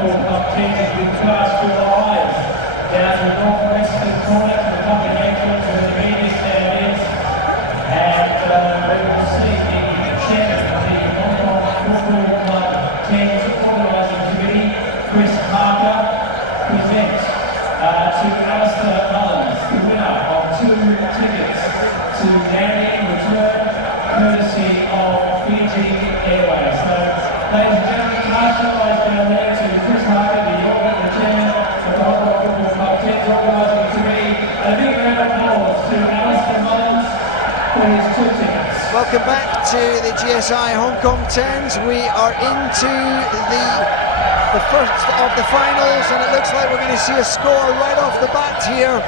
football club teams has been charged to the Lions. Down to the northwestern corner to the public entrance where the media stand is. And we will see the chairman of the Hong Kong Football Club Teams Organising Committee, Chris Parker, present to Alistair Mullins, the winner of 2 tickets to landing return, courtesy of Fiji Airways. So, ladies and gentlemen, cast your eyes down there to Chris Parker, the chairman of the Hong Kong Football Club Teams Organising Committee, and a big round of applause to Alistair Mullins for his 2 tickets. Welcome back to the GSI Hong Kong 10s. We are into the first of the finals, and it looks like we're going to see a score right off the bat here.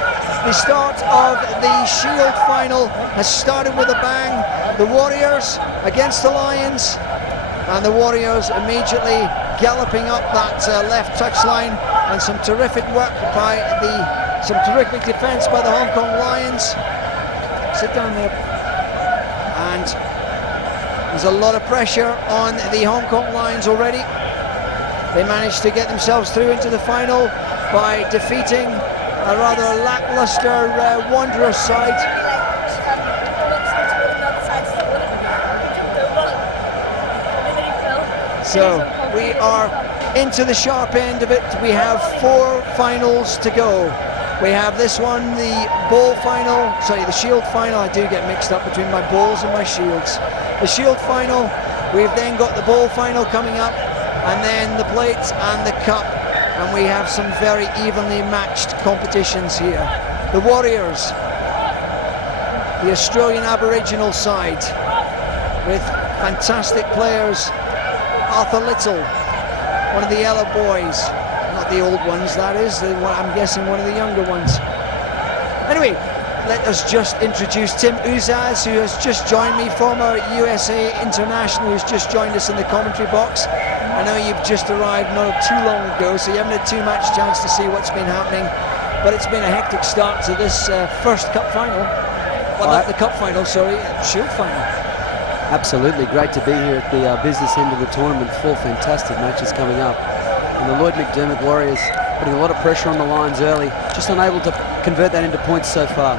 The start of the Shield final has started with a bang. The Warriors against the Lions, and the Warriors immediately galloping up that left touchline, and some terrific work by some terrific defence by the Hong Kong Lions. Sit down there. And there's a lot of pressure on the Hong Kong Lions already. They managed to get themselves through into the final by defeating a rather lackluster Wanderers side. So we are into the sharp end of it. We have 4 finals to go. We have this one, the ball final, sorry, the Shield final. I do get mixed up between my balls and my shields. The Shield final, we've then got the ball final coming up, and then the plates and the cup, and we have some very evenly matched competitions here. The Warriors, the Australian Aboriginal side, with fantastic players. Arthur Little, one of the yellow boys, not the old ones, that is, I'm guessing one of the younger ones. Anyway, let us just introduce Tim Uzaz, who has just joined me, former USA international, who's just joined us in the commentary box. I know you've just arrived not too long ago, so you haven't had too much chance to see what's been happening, but it's been a hectic start to this first cup final. Well, not the cup final, sorry, Shield final. Absolutely, great to be here at the business end of the tournament. 4 fantastic matches coming up. And the Lloyd McDermott Warriors putting a lot of pressure on the Lions early, just unable to convert that into points so far.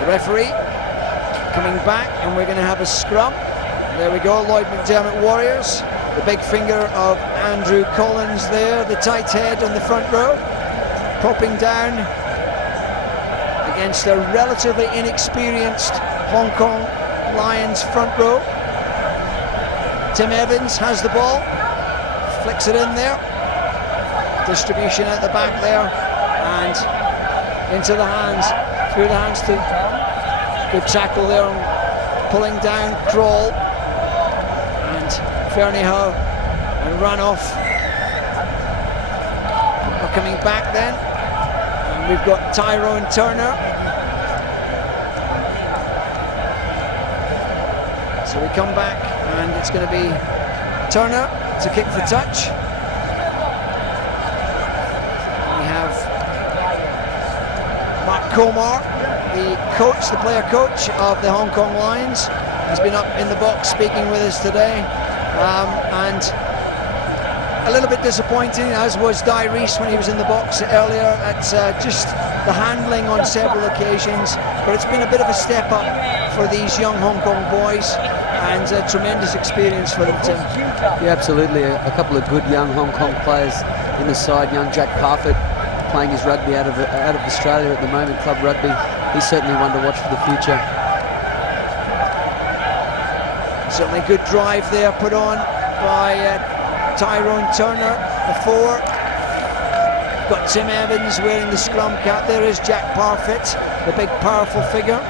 The referee coming back, and we're going to have a scrum. There we go, Lloyd McDermott Warriors. The big finger of Andrew Collins there, the tight head on the front row, popping down against a relatively inexperienced Hong Kong Lions front row. Tim Evans has the ball, flicks it in there, distribution at the back there, and into the hands, through the hands to, good tackle there, pulling down Kroll, and Fernie Ho, and run off. We're coming back then, and we've got Tyrone Turner. So we come back, and it's going to be Turner to kick for touch. We have Mark Komar, the coach, the player coach of the Hong Kong Lions, has been up in the box speaking with us today, and a little bit disappointing, as was Di Reese when he was in the box earlier, at just the handling on several occasions, but it's been a bit of a step up for these young Hong Kong boys, and a tremendous experience for them, Tim. Yeah, absolutely. A couple of good young Hong Kong players in the side. Young Jack Parfitt playing his rugby out of Australia at the moment, club rugby. He's certainly one to watch for the future. Certainly good drive there put on by Tyrone Turner, the 4. Got Tim Evans wearing the scrum cap. There is Jack Parfitt, the big powerful figure.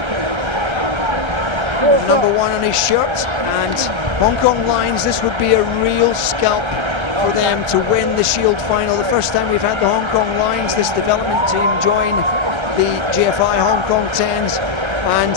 Number 1 on his shirt, and Hong Kong Lions, this would be a real scalp for them to win the Shield final. The first time we've had the Hong Kong Lions, this development team, join the GFI Hong Kong 10s, and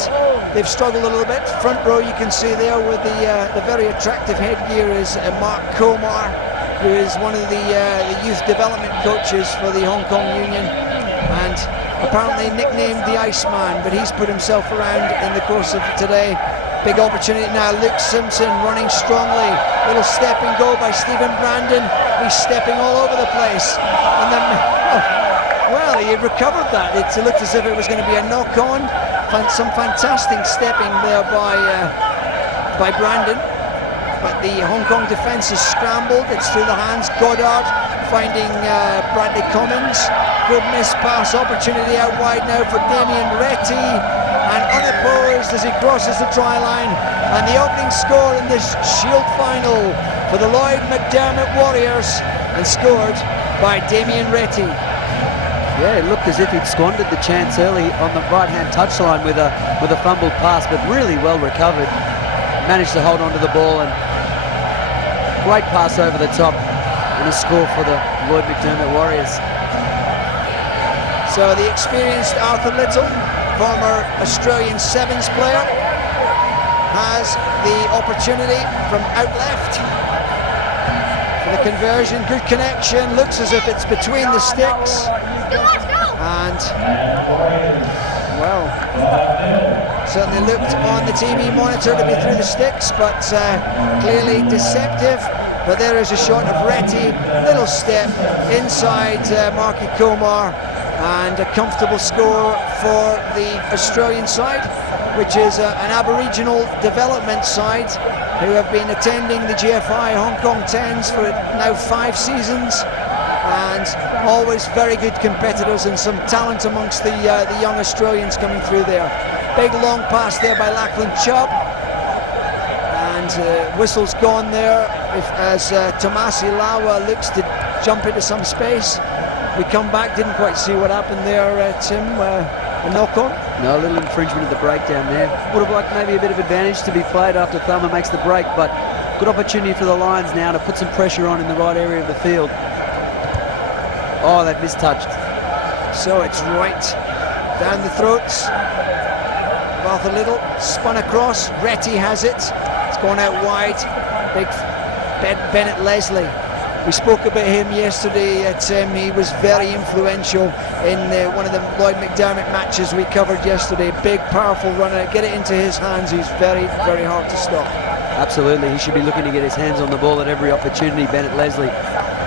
they've struggled a little bit. Front row, you can see there with the very attractive headgear is Mark Komar, who is one of the youth development coaches for the Hong Kong Union, and apparently nicknamed the Iceman, but he's put himself around in the course of today. Big opportunity now. Luke Simpson running strongly. Little step and go by Stephen Brandon. He's stepping all over the place. And then, well, he recovered that. It looked as if it was going to be a knock-on. Some fantastic stepping there by Brandon. But the Hong Kong defence is scrambled. It's through the hands. Goddard finding Bradley Cummins. Good miss pass opportunity out wide now for Damien Retty. And unopposed as he crosses the try line. And the opening score in this Shield final for the Lloyd McDermott Warriors, and scored by Damien Retty. Yeah, it looked as if he'd squandered the chance early on the right-hand touchline with a fumbled pass, but really well recovered. Managed to hold on to the ball, and great pass over the top, and a score for the Lloyd McDermott Warriors. So the experienced Arthur Little, former Australian Sevens player, has the opportunity from out left for the conversion. Good connection, looks as if it's between the sticks. And, well, certainly looked on the TV monitor to be through the sticks, but clearly deceptive. But there is a shot of Retty, little step inside Marky Komar, and a comfortable score for the Australian side, which is an Aboriginal development side who have been attending the GFI Hong Kong 10s for now 5 seasons, and always very good competitors, and some talent amongst the young Australians coming through there. Big long pass there by Lachlan Chubb, and whistle's gone there as Tomasi Lawa looks to jump into some space. We come back, didn't quite see what happened there, Tim, a knock-on? No, a little infringement of the breakdown there. Would have liked maybe a bit of advantage to be played after Thummer makes the break, but good opportunity for the Lions now to put some pressure on in the right area of the field. Oh, they've mistouched. So it's right down the throats of Arthur Little, spun across, Retty has it, it's gone out wide, big Bennett Leslie. We spoke about him yesterday, Tim. He was very influential in one of the Lloyd McDermott matches we covered yesterday. Big, powerful runner, get it into his hands, he's very, very hard to stop. Absolutely, he should be looking to get his hands on the ball at every opportunity. Bennett Leslie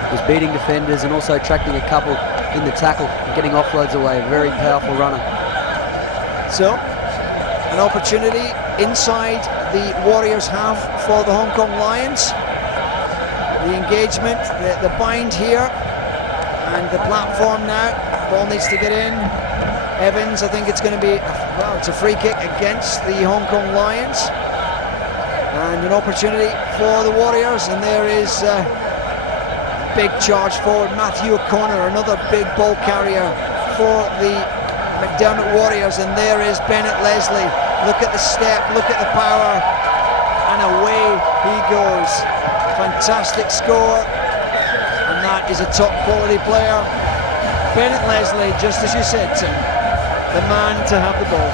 was beating defenders and also attracting a couple in the tackle and getting offloads away. A very powerful runner. So, an opportunity inside the Warriors half for the Hong Kong Lions. The engagement, the bind here, and the platform now. Ball needs to get in. Evans, I think it's going to be, well, it's a free kick against the Hong Kong Lions. And an opportunity for the Warriors, and there is a big charge forward. Matthew O'Connor, another big ball carrier for the McDermott Warriors, and there is Bennett Leslie. Look at the step, look at the power, and away he goes. Fantastic score, and that is a top quality player. Bennett Leslie, just as you said, Tim, the man to have the ball.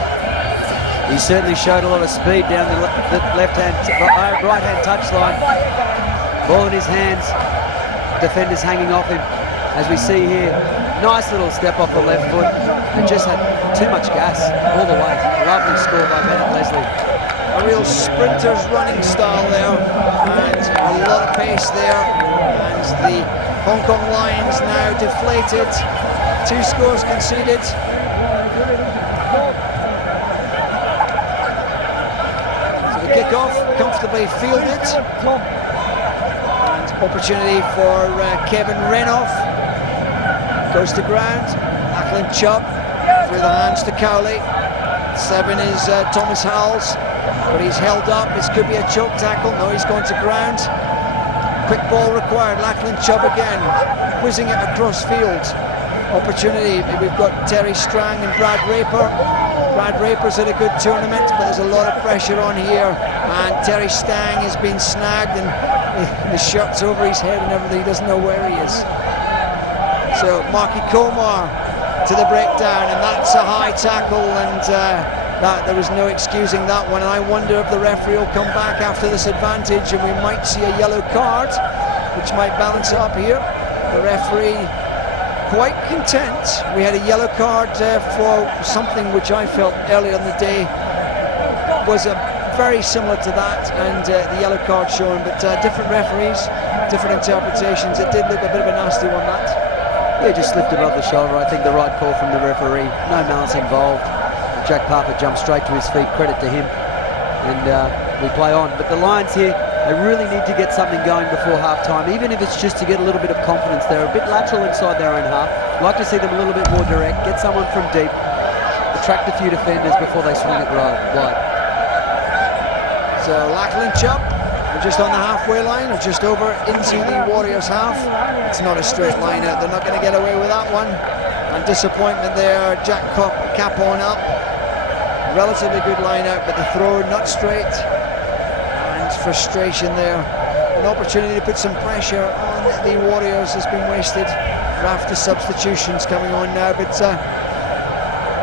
He certainly showed a lot of speed down the right-hand touchline. Ball in his hands, defenders hanging off him. As we see here, nice little step off the left foot, and just had too much gas all the way. Lovely score by Bennett Leslie. A real sprinter's running style there, and a lot of pace there, and the Hong Kong Lions now deflated. 2 scores conceded. So the kickoff comfortably fielded, and opportunity for Kevin Renoff. Goes to ground. Lachlan Chubb through the hands to Cowley. 7 is Thomas Howells, but he's held up. This could be a choke tackle. No, he's going to ground. Quick ball required. Lachlan Chubb again, whizzing it across field. Opportunity. We've got Terry Strang and Brad Raper. Brad Raper's had a good tournament, but there's a lot of pressure on here. And Terry Strang has been snagged, and the shot's over his head and everything. He doesn't know where he is. So Marky Komar to the breakdown, and that's a high tackle, and that there was no excusing that one. And I wonder if the referee will come back after this advantage, and we might see a yellow card, which might balance it up here. The referee quite content. We had a yellow card for something which I felt earlier in the day was a very similar to that, and the yellow card shown, but different referees, different interpretations. It did look a bit of a nasty one, that. Yeah, just slipped above the shoulder. I think the right call from the referee. No malice involved. Jack Parker jumped straight to his feet. Credit to him. And we play on. But the Lions here, they really need to get something going before half-time, even if it's just to get a little bit of confidence. They're a bit lateral inside their own half. I'd like to see them a little bit more direct, get someone from deep, attract a few defenders before they swing it wide. So Lachlan Chubb, we're just on the halfway line, or just over into the Warriors half. It's not a straight line out. They're not going to get away with that one. And disappointment there. Jack Capon up. Relatively good line out, but the throw not straight. And frustration there. An opportunity to put some pressure on the Warriors has been wasted. After substitutions coming on now, but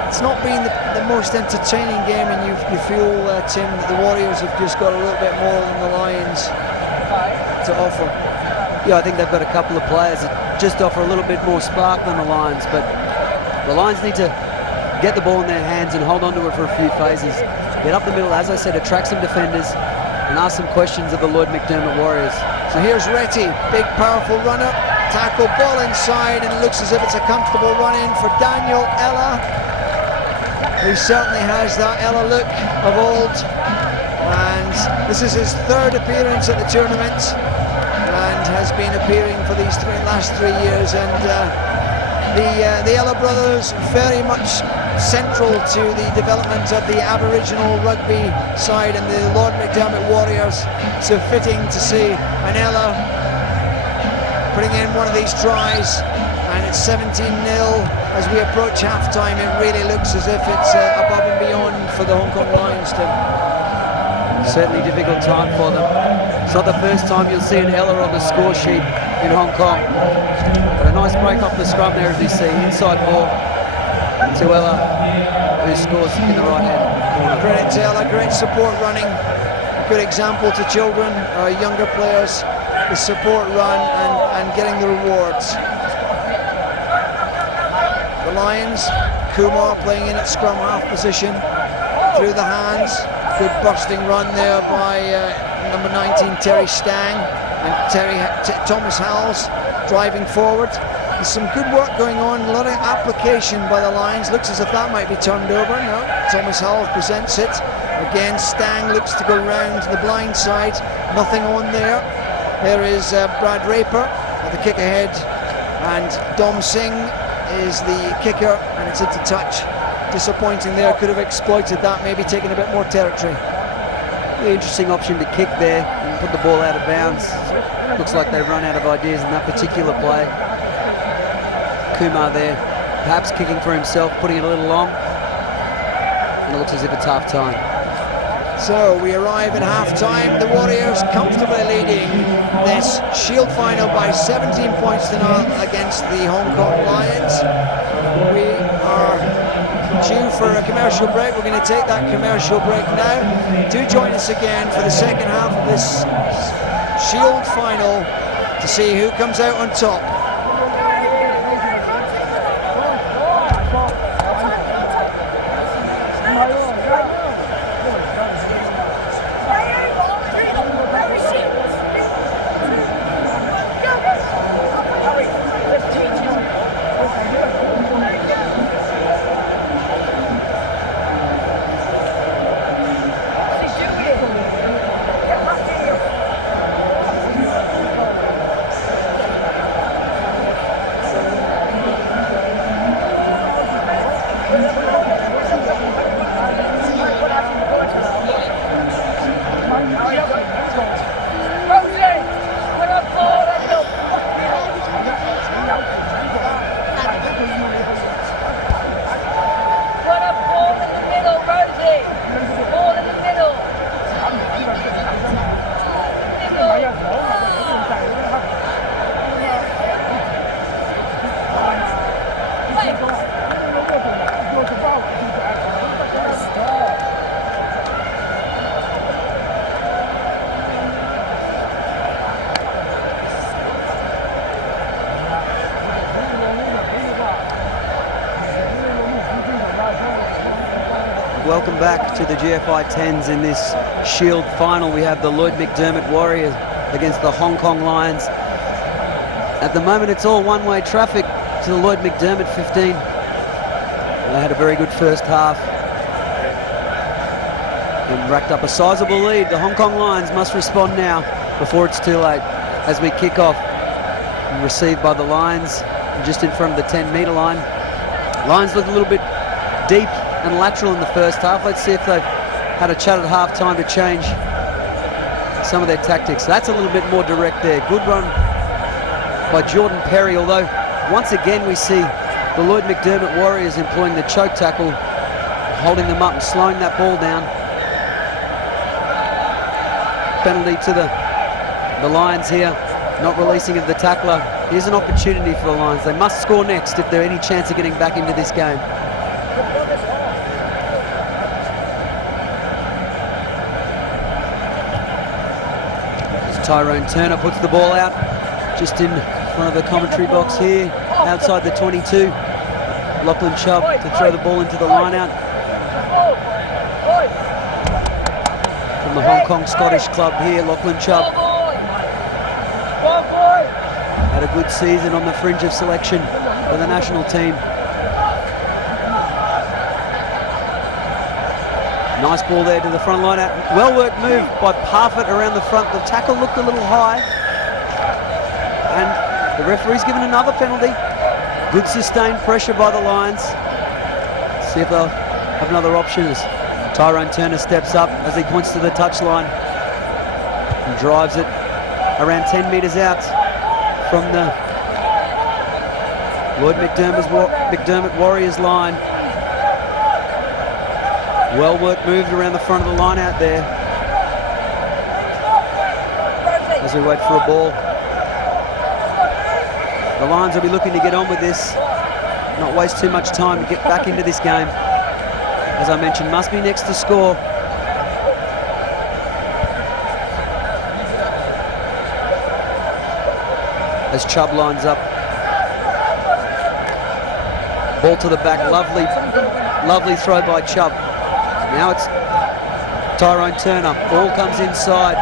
it's not been the most entertaining game, and you feel, Tim, that the Warriors have just got a little bit more than the Lions to offer. Yeah, I think they've got a couple of players that just offer a little bit more spark than the Lions, but the Lions need to get the ball in their hands and hold on to it for a few phases. Get up the middle, as I said, attract some defenders and ask some questions of the Lloyd McDermott Warriors. So here's Retty, big powerful runner, tackle, ball inside, and it looks as if it's a comfortable run in for Daniel Ella, who certainly has that Ella look of old, and this is his third appearance at the tournament and has been appearing for these last 3 years, and the Ella brothers very much central to the development of the Aboriginal rugby side and the Lord McDermott Warriors. So fitting to see an Ella putting in one of these tries, and it's 17-0 as we approach half-time. It really looks as if it's above and beyond for the Hong Kong Lions, Tim. Certainly difficult time for them. It's not the first time you'll see an Ella on the score sheet in Hong Kong. But a nice break off the scrum there, as you see. Inside ball to Ella, who scores in the right-hand corner. Credit to Ella, great support running. A good example to children, younger players, the support run and getting the rewards. The Lions, Kumar playing in at scrum half position, through the hands. Good bursting run there by number 19 Terry Stang, and Thomas Howells driving forward. There's some good work going on, a lot of application by the Lions. Looks as if that might be turned over. No, Thomas Howells presents it. Again, Stang looks to go round the blind side. Nothing on there. There is Brad Raper at the kick ahead, and Dom Singh is the kicker, and it's into touch. Disappointing there, could have exploited that, maybe taken a bit more territory. The interesting option to kick there and put the ball out of bounds. Looks like they've run out of ideas in that particular play. Kumar there, perhaps kicking for himself, putting it a little long, and it looks as if it's half-time. So we arrive at half-time. The Warriors comfortably leading this Shield final by 17 points to nil against the Hong Kong Lions. We are due for a commercial break. We're going to take that commercial break now. Do join us again for the second half of this Shield final to see who comes out on top. welcome back to the GFI 10s in this Shield final. We have the Lloyd McDermott Warriors against the Hong Kong Lions. At the moment, it's all one-way traffic to the Lloyd McDermott 15. They had a very good first half and racked up a sizable lead. The Hong Kong Lions must respond now before it's too late as we kick off. And received by the Lions just in front of the 10-metre line. Lions look a little bit deep and lateral in the first half. Let's see if they've had a chat at half-time to change some of their tactics. That's a little bit more direct there. Good run by Jordan Perry, although once again we see the Lloyd McDermott Warriors employing the choke tackle, holding them up and slowing that ball down. Penalty to the Lions here, not releasing of the tackler. Here's an opportunity for the Lions. They must score next if they're any chance of getting back into this game. As Tyrone Turner puts the ball out just in front of the commentary box here, outside the 22. Lachlan Chubb to throw the ball into the line out. From the Hong Kong Scottish club here, Lachlan Chubb had a good season on the fringe of selection for the national team. Nice ball there to the front line out. Well worked move by Parfitt around the front. The tackle looked a little high. And the referee's given another penalty. Good sustained pressure by the Lions. See if they'll have another option as Tyrone Turner steps up as he points to the touchline and drives it around 10 metres out from the Lloyd McDermott Warriors line. Well worked moved around the front of the line out there as we wait for a ball. The Lions will be looking to get on with this, not waste too much time to get back into this game. As I mentioned, must be next to score. As Chubb lines up. Ball to the back, lovely throw by Chubb. Now it's Tyrone Turner. Ball comes inside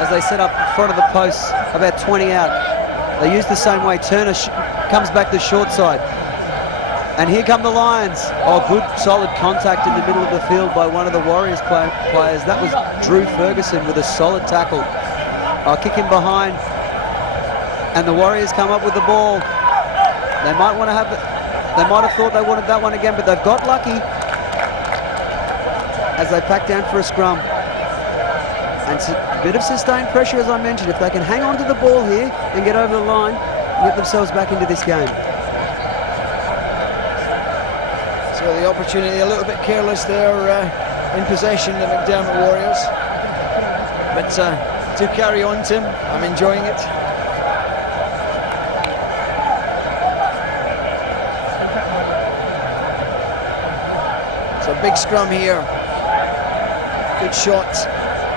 as they set up in front of the posts, about 20 out. They use the same way. Turner comes back the short side. And here come the Lions. Oh, good solid contact in the middle of the field by one of the Warriors players. That was Drew Ferguson with a solid tackle. I'll kick him behind. And the Warriors come up with the ball. They might want to have they might have thought they wanted that one again, but they've got lucky as they pack down for a scrum. And a bit of sustained pressure, as I mentioned. If they can hang on to the ball here and get over the line, get themselves back into this game. So the opportunity a little bit careless there in possession, the McDermott Warriors. But to carry on, Tim, I'm enjoying it. So big scrum here. Good shot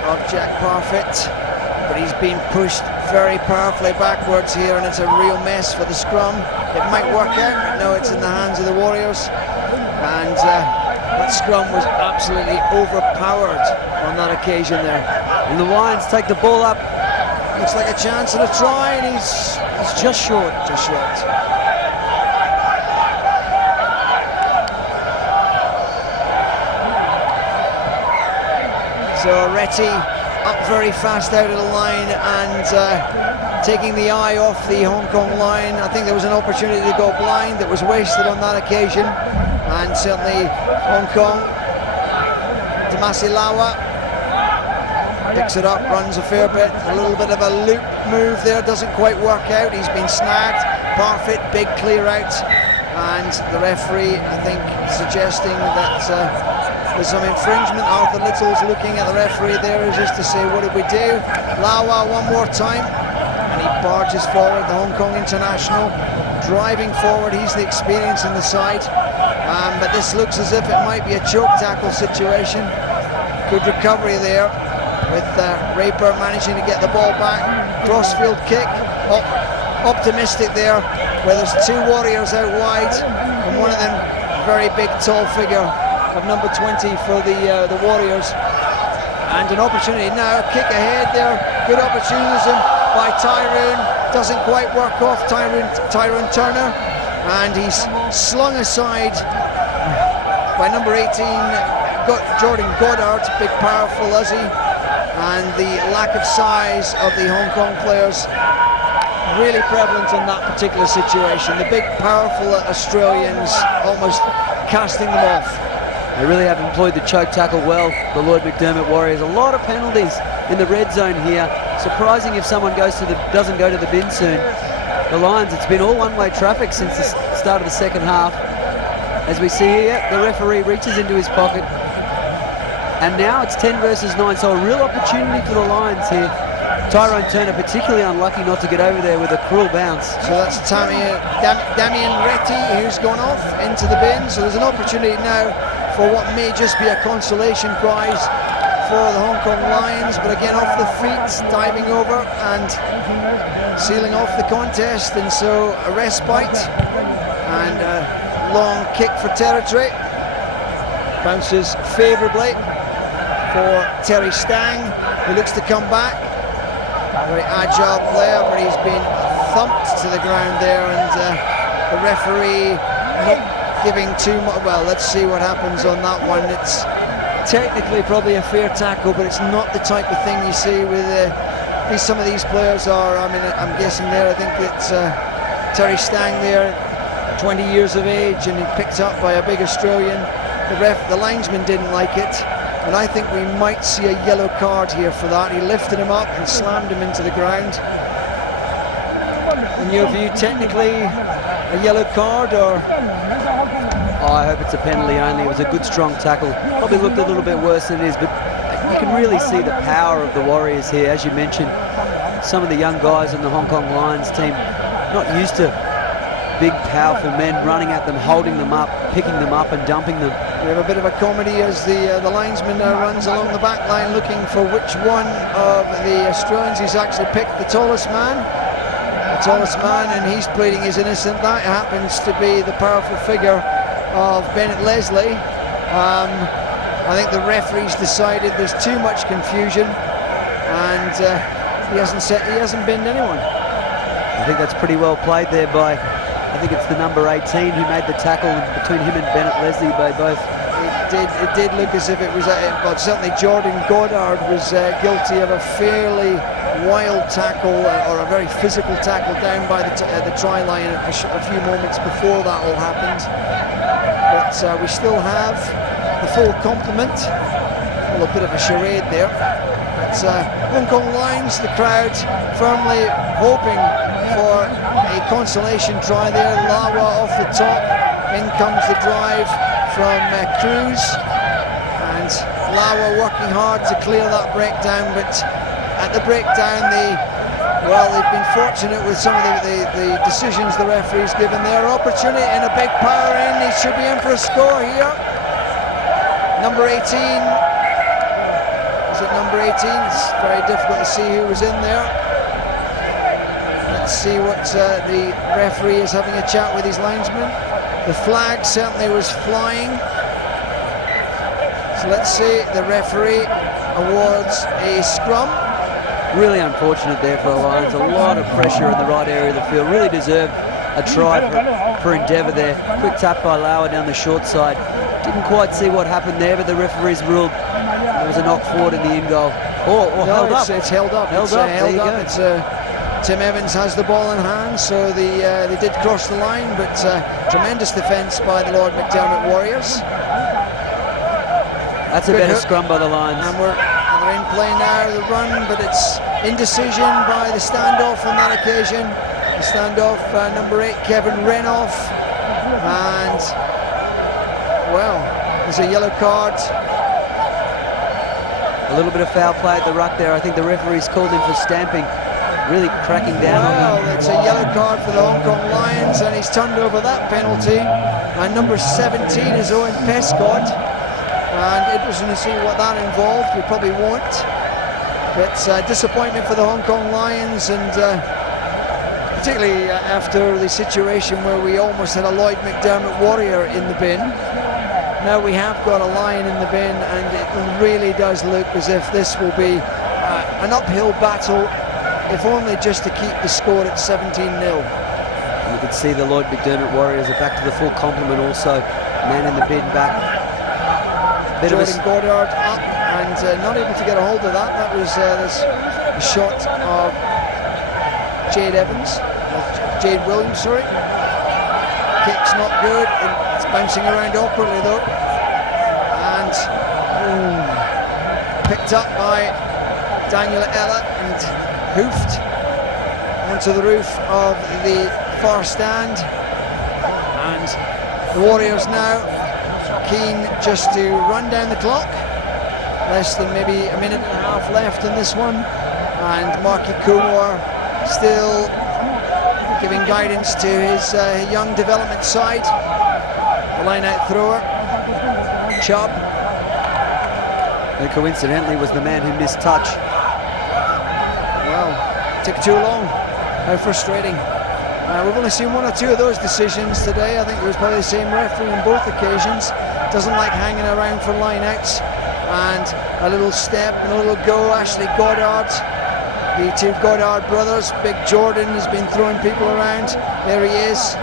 of Jack Parfitt, but he's been pushed very powerfully backwards here, and it's a real mess for the scrum. It might work out, but no, it's in the hands of the Warriors. And that scrum was absolutely overpowered on that occasion there. And the Lions take the ball up. Looks like a chance and a try, and he's just short, So Retty up very fast out of the line and taking the eye off the Hong Kong line. I think there was an opportunity to go blind that was wasted on that occasion. And certainly Hong Kong, Damasi Lawa picks it up, runs a fair bit, a little bit of a loop move there, doesn't quite work out. He's been snagged. Parfitt, big clear out, and the referee, I think, suggesting that there's some infringement. Arthur Little's looking at the referee there as just to say, what did we do? Lawa one more time, and he barges forward, the Hong Kong international, driving forward. He's the experience in the side. But this looks as if it might be a choke tackle situation. Good recovery there with Raper managing to get the ball back. Crossfield kick, optimistic there, where there's two Warriors out wide and one of them very big tall figure of number 20 for the Warriors. And an opportunity now, kick ahead there, good opportunism by Tyrone, doesn't quite work off Tyrone Turner, and he's slung aside by number 18, Jordan Goddard, big powerful Aussie, and the lack of size of the Hong Kong players really prevalent in that particular situation. The big powerful Australians almost casting them off. They really have employed the choke tackle well, the Lloyd McDermott Warriors. A lot of penalties in the red zone here. Surprising if someone doesn't go to the bin soon. The Lions, it's been all one-way traffic since the start of the second half. As we see here, the referee reaches into his pocket. And now it's 10 versus 9, so a real opportunity for the Lions here. Tyrone Turner particularly unlucky not to get over there with a cruel bounce. So that's Damien Retty who's gone off into the bin. So there's an opportunity now for what may just be a consolation prize for the Hong Kong Lions, but again off the feet, diving over and sealing off the contest, and so a respite and a long kick for territory. Bounces favourably for Terry Stang, who looks to come back. Very agile player, but he's been thumped to the ground there, and the referee not giving too much. Well, let's see what happens on that one. It's technically probably a fair tackle, but it's not the type of thing you see with some of these players are. I mean, I'm guessing there, I think it's Terry Stang there, 20 years of age, and he picked up by a big Australian. The linesman didn't like it, and I think we might see a yellow card here for that. He lifted him up and slammed him into the ground. In your view, technically a yellow card, or? Oh, I hope it's a penalty only. It was a good strong tackle. Probably looked a little bit worse than it is, but you can really see the power of the Warriors here. As you mentioned, some of the young guys in the Hong Kong Lions team not used to big powerful men running at them, holding them up, picking them up and dumping them. We have a bit of a comedy as the linesman now runs along the back line looking for which one of the Australians he's actually picked the tallest man, and he's pleading he's innocent. That happens to be the powerful figure of Bennett Leslie. I think the referee's decided there's too much confusion, and he hasn't binned anyone. I think that's pretty well played there by, I think it's the number 18 who made the tackle between him and Bennett Leslie. By both. It did look as if it was, but certainly Jordan Goddard was guilty of a fairly wild tackle, or a very physical tackle down by the try line a few moments before that all happened. But we still have the full complement. Well, a bit of a charade there. But Hong Kong Lions, the crowd firmly hoping for a consolation try there. Lawa off the top. In comes the drive from Cruz. And Lawa working hard to clear that breakdown. But at the breakdown, they've been fortunate with some of the decisions the referee's given there. Opportunity and a big power in. He should be in for a score here. Number 18. Is it number 18? It's very difficult to see who was in there. Let's see what the referee is having a chat with his linesman. The flag certainly was flying. So let's see. The referee awards a scrum. Really unfortunate there for the Lions. A lot of pressure in the right area of the field. Really deserved a try for Endeavour there. Quick tap by Lauer down the short side. Didn't quite see what happened there, but the referees ruled there was a knock forward in the in goal. Held up. It's held up. Held up. There you go. Tim Evans has the ball in hand, so they did cross the line, but tremendous defence by the Lord McDermott Warriors. That's a better scrum by the Lions. And they're in play now, the run, but it's indecision by the standoff on that occasion. The standoff, number 8, Kevin Renoff. And, well, there's a yellow card. A little bit of foul play at the ruck there. I think the referee's called him for stamping. Really cracking down on that. Well, it's a yellow card for the Hong Kong Lions, and he's turned over that penalty. And number 17 is Owen Pescott. And interesting to see what that involved. We probably won't. But disappointment for the Hong Kong Lions, and particularly after the situation where we almost had a Lloyd McDermott Warrior in the bin. Now we have got a lion in the bin, and it really does look as if this will be an uphill battle, if only just to keep the score at 17-0. And you can see the Lloyd McDermott Warriors are back to the full complement also. Man in the bin back. Bit Jordan of Goddard up and not able to get a hold of that. That was the shot of Jade Williams, sorry. Kick's not good, it's bouncing around awkwardly though. And picked up by Daniel Ella and hoofed onto the roof of the far stand. And the Warriors now keen just to run down the clock. Less than maybe a minute and a half left in this one. And Marky Kumar still giving guidance to his young development side. The line-out thrower, Chubb. Who coincidentally was the man who missed touch. Well, took too long. How frustrating. We've only seen one or two of those decisions today. I think it was probably the same referee on both occasions. Doesn't like hanging around for line-outs. And a little step and a little go. Ashley Goddard, the two Goddard brothers. Big Jordan has been throwing people around. There he is,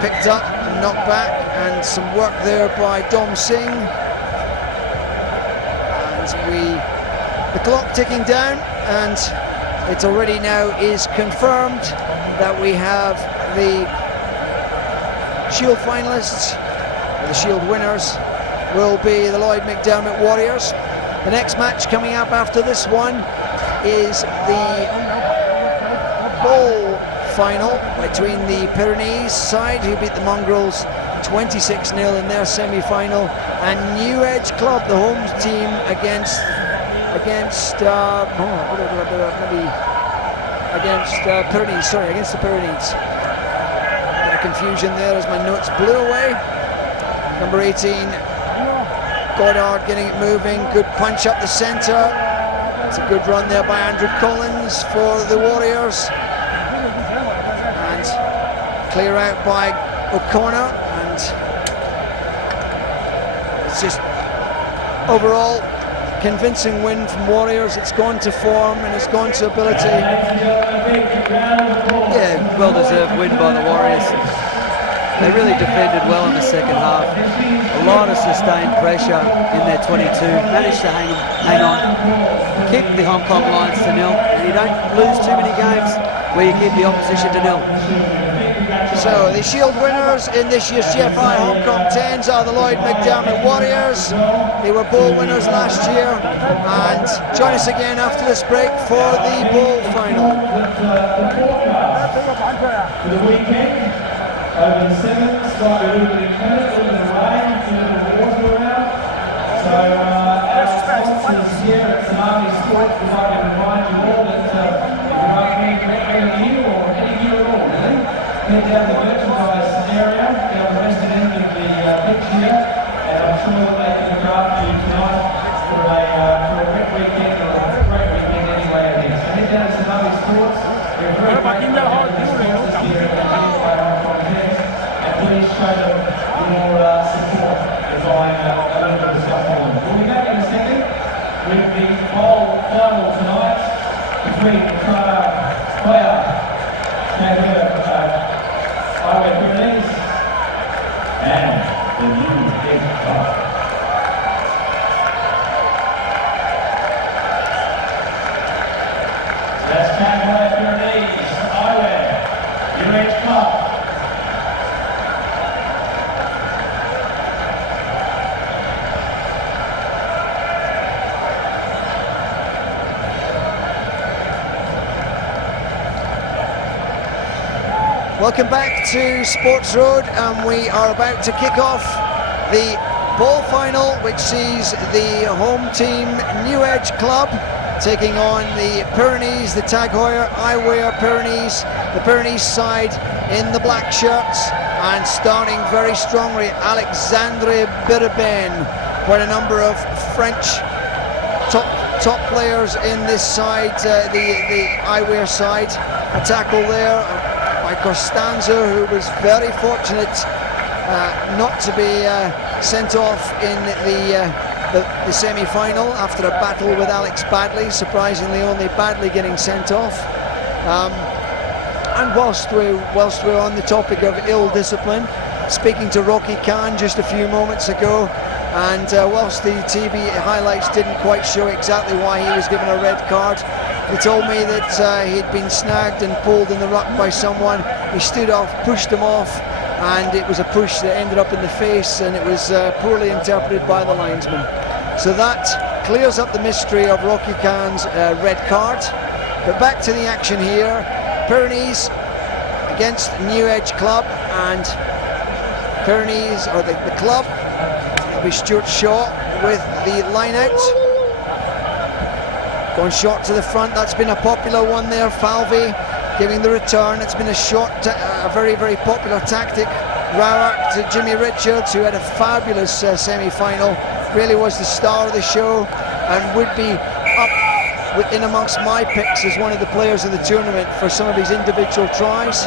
picked up and knocked back, and some work there by Dom Singh. And the clock ticking down, and it already now is confirmed that we have the Shield finalists, or the Shield winners, will be the Lloyd McDermott Warriors. The next match coming up after this one is the bowl final between the Pyrénées side, who beat the Mongrels 26-0 in their semi-final, and Newedge Club, the home team, against the Pyrénées. Bit of confusion there as my notes blew away. Number 18, Goddard getting it moving, good punch up the centre. It's a good run there by Andrew Collins for the Warriors. And clear out by O'Connor, and it's just overall convincing win from Warriors. It's gone to form and it's gone to ability. Yeah, well-deserved win by the Warriors. They really defended well in the second half. A lot of sustained pressure in their 22. Managed to hang on, keep the Hong Kong Lions to 0, and you don't lose too many games where you keep the opposition to 0. So the Shield winners in this year's GFI Hong Kong 10s are the Lloyd McDermott Warriors. They were bowl winners last year, and join us again after this break for the bowl final. For the weekend, over the 7th, slightly a little bit inclement, a little bit of rain, a little bit of water around. So our sponsors here at Tsunami Sports would like to remind you all that if you're after any gear or any gear at all, really, head down to the merchandise area, down the western end of the pitch here, and I'm sure that they can look after you tonight for a wet weekend or a great weekend anyway ahead. So head down to Tsunami Sports. We're very grateful to have the sponsors here at the GFI Hong Kong 10s, and please show them your support in buying a little bit of stuff for them. We'll be back in a second with the bowl final tonight between Heuer Eyewear Pyrénées and the Newedge Club. That's Heuer Pyrénées, Eyewear, Newedge Club. Welcome back to Sports Road, and we are about to kick off the bowl final, which sees the home team Newedge Club taking on the Pyrénées, the Heuer Eyewear Pyrénées, the Pyrénées side in the black shirts, and starting very strongly, Alexandre Birben. Quite a number of French top players in this side, the eyewear side. A tackle there by Costanza, who was very fortunate not to be sent off in the semi-final after a battle with Alex Badley, surprisingly only Badley getting sent off. And whilst we're on the topic of ill discipline, speaking to Rocky Khan just a few moments ago, and whilst the TV highlights didn't quite show exactly why he was given a red card, he told me that he'd been snagged and pulled in the ruck by someone. He stood off, pushed him off, and it was a push that ended up in the face, and it was poorly interpreted by the linesman. So that clears up the mystery of Rocky Khan's red card. But back to the action here. Pyrénées against Newedge Club, and Pyrénées, or the club, it'll be Stuart Shaw with the line out. Going short to the front, that's been a popular one there. Falvey giving the return. It's been a very, very popular tactic. Heuer to Jimmy Richards, who had a fabulous semi-final, really was the star of the show and would be up in amongst my picks as one of the players of the tournament for some of his individual tries.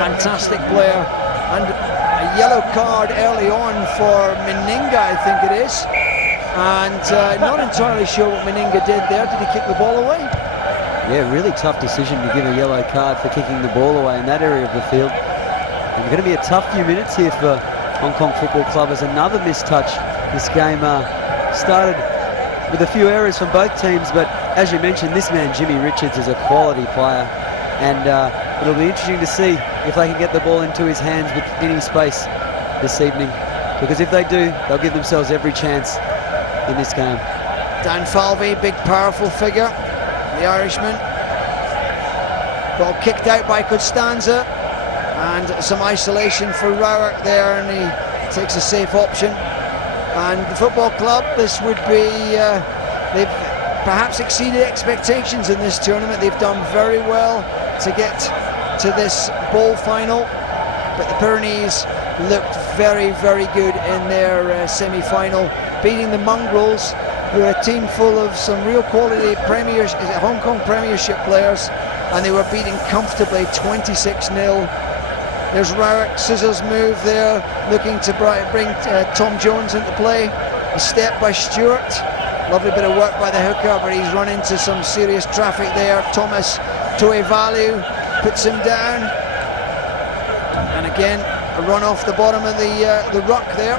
Fantastic player, and a yellow card early on for Meninga, I think it is, and not entirely sure what Meninga did there. Did he kick the ball away? Yeah, really tough decision to give a yellow card for kicking the ball away in that area of the field. And it's going to be a tough few minutes here for Hong Kong Football Club as another missed touch. This game started with a few errors from both teams, but as you mentioned, this man Jimmy Richards is a quality player, and it'll be interesting to see if they can get the ball into his hands with any space this evening, because if they do, they'll give themselves every chance in this game. Dan Falvey, big powerful figure, the Irishman. Ball kicked out by Costanza, and some isolation for Heuer there, and he takes a safe option. And the football club, this would be, they've perhaps exceeded expectations in this tournament. They've done very well to get to this bowl final, but the Pyrénées looked very, very good in their semi-final, beating the Mongrels, who are a team full of some real quality Hong Kong Premiership players, and they were beaten comfortably 26-0. There's Heuer, scissors move there, looking to bring Tom Jones into play. A step by Stewart. Lovely bit of work by the hooker, but he's run into some serious traffic there. Thomas Toevalu puts him down. And again, a run off the bottom of the ruck there.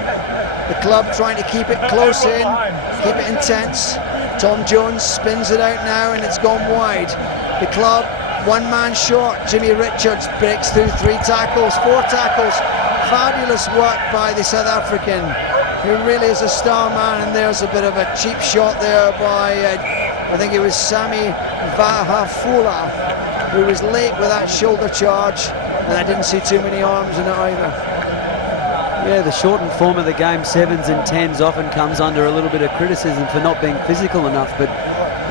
The club trying to keep it close in, keep it intense. Tom Jones spins it out now, and it's gone wide. The club, one man short. Jimmy Richards breaks through 3 tackles, 4 tackles. Fabulous work by the South African, who really is a star man. And there's a bit of a cheap shot there by, I think it was Sami Vahafula, who was late with that shoulder charge, and I didn't see too many arms in it either. Yeah, the shortened form of the game, 7s and 10s, often comes under a little bit of criticism for not being physical enough, but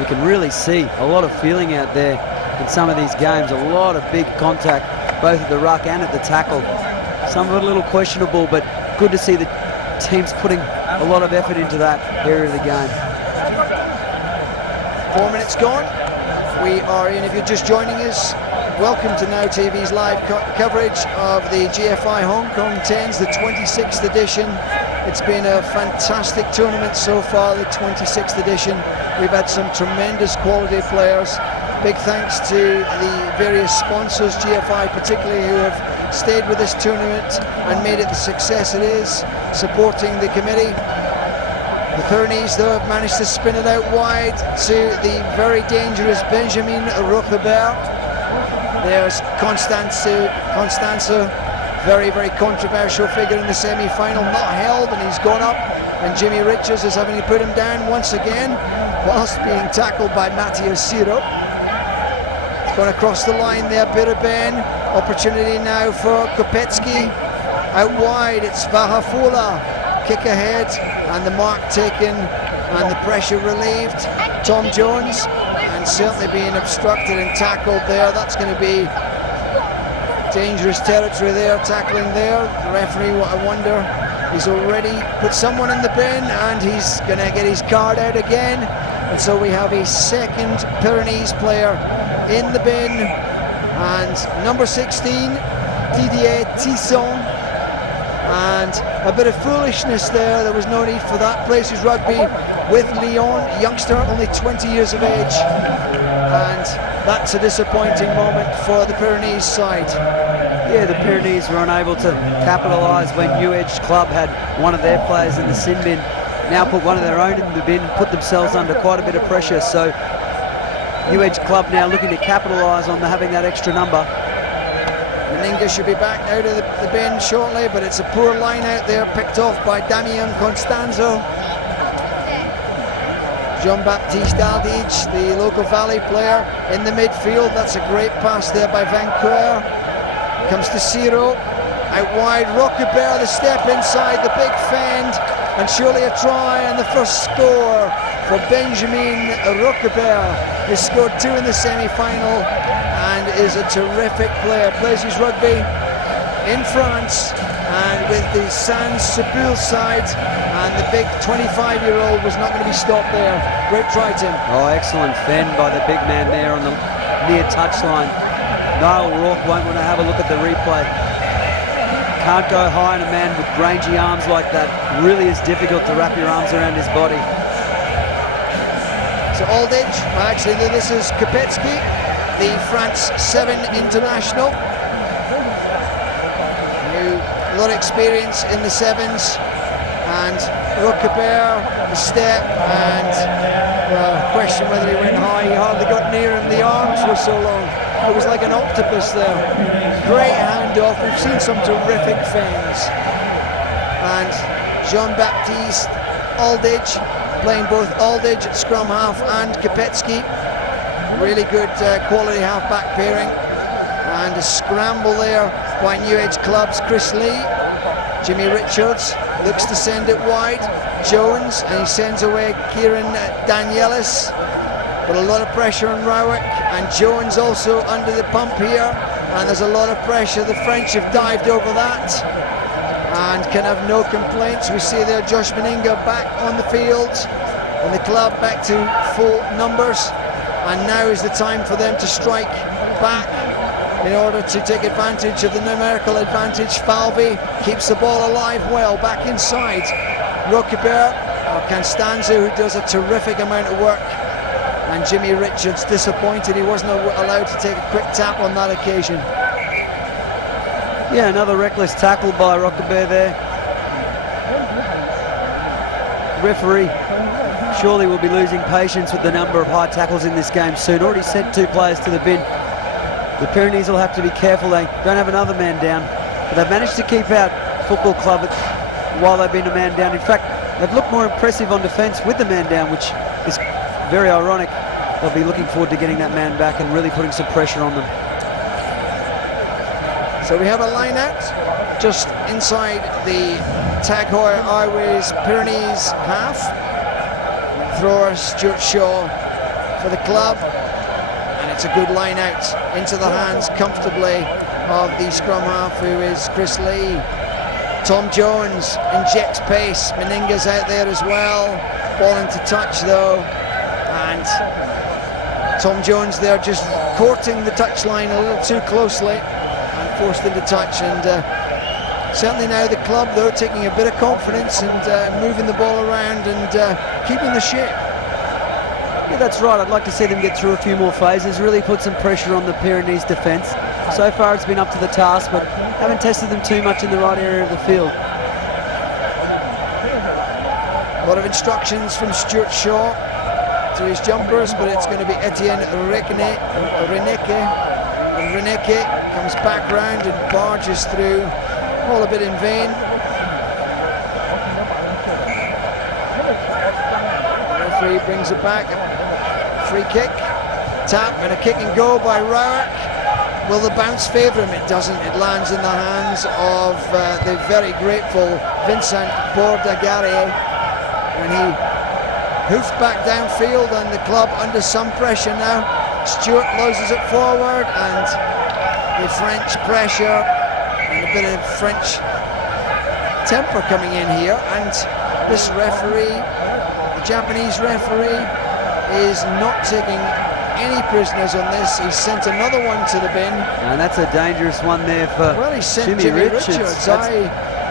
you can really see a lot of feeling out there in some of these games, a lot of big contact, both at the ruck and at the tackle. Some of it a little questionable, but good to see the teams putting a lot of effort into that area of the game. 4 minutes gone. We are in, if you're just joining us, welcome to Now TV's live coverage of the GFI Hong Kong 10s, the 26th edition. It's been a fantastic tournament so far, the 26th edition. We've had some tremendous quality players. Big thanks to the various sponsors, GFI particularly, who have stayed with this tournament and made it the success it is, supporting the committee. The Pyrénées, though, have managed to spin it out wide to the very dangerous Benjamin Rochebert. There's Constanza, very, very controversial figure in the semi-final, not held, and he's gone up, and Jimmy Richards is having to put him down once again, whilst being tackled by Matteo Siro. Going across the line there, Biraben. Opportunity now for Kopetsky. Out wide, it's Vahafula. Kick ahead, and the mark taken, and the pressure relieved. Tom Jones, and certainly being obstructed and tackled there. That's going to be dangerous territory there, tackling there. The referee, I wonder, he's already put someone in the bin, and he's going to get his card out again. And so we have a second Pyrénées player in the bin, and number 16, Didier Tisson, and a bit of foolishness there. There was no need for that. Places rugby with Leon, youngster, only 20 years of age, and that's a disappointing moment for the Pyrenees side. Yeah, the Pyrenees were unable to capitalise when Newedge Club had one of their players in the sin bin, now put one of their own in the bin, put themselves under quite a bit of pressure. So Newedge Club now looking to capitalise on having that extra number. Meninga should be back out of the bin shortly, but it's a poor line out there, picked off by Damien Constanzo. Jean-Baptiste Aldage, the local Valley player, in the midfield. That's a great pass there by Vancouver. Comes to Ciro, out wide, Roquebert, the step inside, the big fend, and surely a try, and the first score for Benjamin Roquebert. He scored 2 in the semi-final and is a terrific player. Plays his rugby in France and with the Saint-Sepul side, and the big 25-year-old was not going to be stopped there. Great try, Tim. Oh, excellent fend by the big man there on the near touchline. Niall Rourke won't want to have a look at the replay. Can't go high on a man with rangy arms like that. Really is difficult to wrap your arms around his body. So Aldage, actually this is Kapetsky, the France 7 international. A lot of experience in the sevens, and Roquebert, the step, and well, question whether he went high. He hardly got near him. The arms were so long. It was like an octopus there. Great handoff. We've seen some terrific fends. And Jean-Baptiste Aldage, playing both Aldage at scrum half and Kapetsky. Really good quality half-back pairing. And a scramble there by Newedge Club's Chris Lee. Jimmy Richards looks to send it wide. Jones, and he sends away Kieran Danielis. But a lot of pressure on Rowick, and Jones also under the pump here, and there's a lot of pressure. The French have dived over that and can have no complaints. We see there Josh Meninga back on the field, and the club back to full numbers, and now is the time for them to strike back in order to take advantage of the numerical advantage. Falvey keeps the ball alive well, back inside. Roquebert, or Constanzo, who does a terrific amount of work, and Jimmy Richards disappointed he wasn't allowed to take a quick tap on that occasion. Yeah, another reckless tackle by Roquebert there. The referee surely will be losing patience with the number of high tackles in this game soon. Already sent 2 players to the bin. The Pyrenees will have to be careful they don't have another man down. But they've managed to keep out Football Club while they've been a man down. In fact, they've looked more impressive on defence with the man down, which is very ironic. They'll be looking forward to getting that man back and really putting some pressure on them. So we have a line out just inside the Heuer Eyewear Pyrénées half. Thrower Stuart Shaw for the club, and it's a good line out into the hands comfortably of the scrum half, who is Chris Lee. Tom Jones injects pace. Meninga's out there as well. Ball into touch though, and Tom Jones there just courting the touchline a little too closely and forced into touch. And certainly now the club though taking a bit of confidence and moving the ball around and keeping the shape. Yeah, that's right. I'd like to see them get through a few more phases, really put some pressure on the Pyrenees defence. So far it's been up to the task, but haven't tested them too much in the right area of the field. A lot of instructions from Stuart Shaw to his jumpers, but it's going to be Etienne Reneke. And Reneke comes back round and barges through, all a bit in vain. The referee brings it back. Free kick, tap, and a kick and go by Rowick. Will the bounce favour him? It doesn't. It lands in the hands of the very grateful Vincent Bordagare, and he hoofed back downfield, and the club under some pressure now. Stewart loses it forward, and the French pressure and a bit of French temper coming in here, and this referee, the Japanese referee, is not taking any prisoners on this. He sent another one to the bin. And that's a dangerous one there for Well, he sent Jimmy Richards.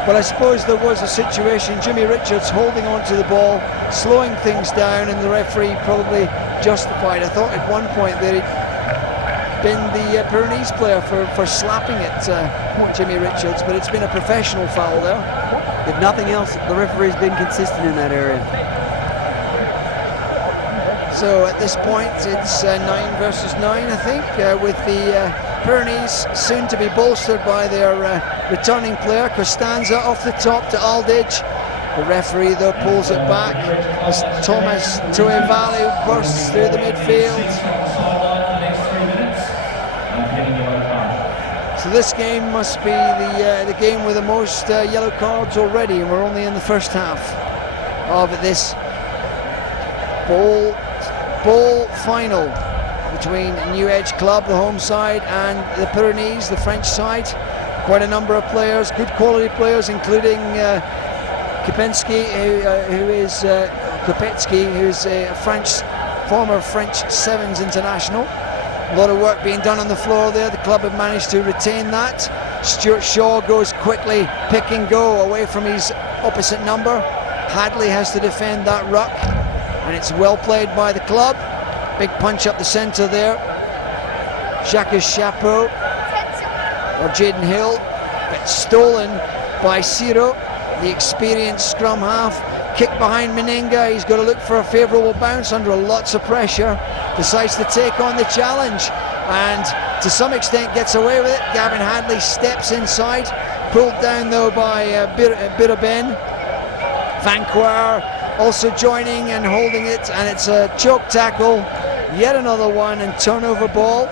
But I suppose there was a situation, Jimmy Richards holding on to the ball, slowing things down, and the referee probably justified. I thought at one point that he'd been the Pyrenees player for slapping at Jimmy Richards, but it's been a professional foul there. If nothing else, the referee's been consistent in that area. So at this point it's 9 versus 9, I think, with the Pyrenees soon to be bolstered by their returning player Costanza off the top to Aldridge. The referee though pulls it back as Thomas Tuevalu bursts through the midfield. So this game must be the game with the most yellow cards already, and we're only in the first half of this bowl final between Newedge Club, the home side, and the Pyrenees, the French side. Quite a number of players, good quality players, including Kopetsky, who's a former French Sevens international. A lot of work being done on the floor there. The club have managed to retain that. Stuart Shaw goes quickly, pick and go away from his opposite number. Hadley has to defend that ruck, and it's well played by the club. Big punch up the centre there. Jacques Chapeau or Jaden Hill, but stolen by Ciro, the experienced scrum half. Kick behind Meninga, he's got to look for a favourable bounce under lots of pressure. Decides to take on the challenge and to some extent gets away with it. Gavin Hadley steps inside, pulled down though by Biraben. Vanquoir also joining and holding it, and it's a choke tackle, yet another one, and turnover ball.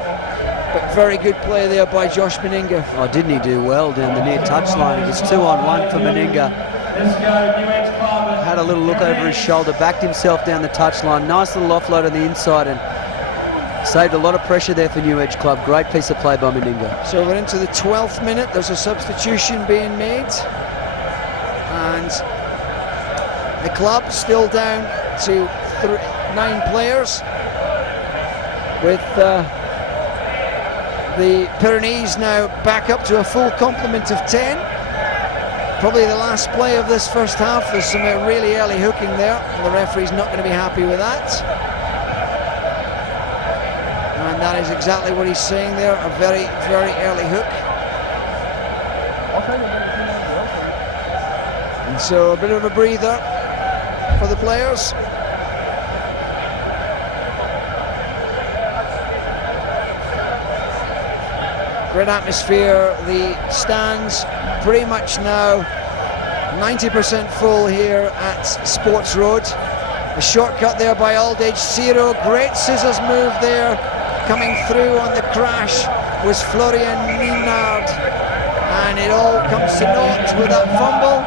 But very good play there by Josh Meninga. Oh, didn't he do well down the near touchline? It was 2-on-1 for Meninga. Had a little look over his shoulder, backed himself down the touchline. Nice little offload on the inside and saved a lot of pressure there for Newedge Club. Great piece of play by Meninga. So we're into the 12th minute. There's a substitution being made, and the club still down to 9 players, with the Pyrenees now back up to a full complement of 10. Probably the last play of this first half. There's some really early hooking there, and the referee's not going to be happy with that. And that is exactly what he's saying there, a very, very early hook. And so a bit of a breather for the players. Great atmosphere. The stands pretty much now 90% full here at Sports Road. A shortcut there by Aldridge. Ciro, great scissors move there. Coming through on the crash was Florian Ninard, and it all comes to naught with that fumble.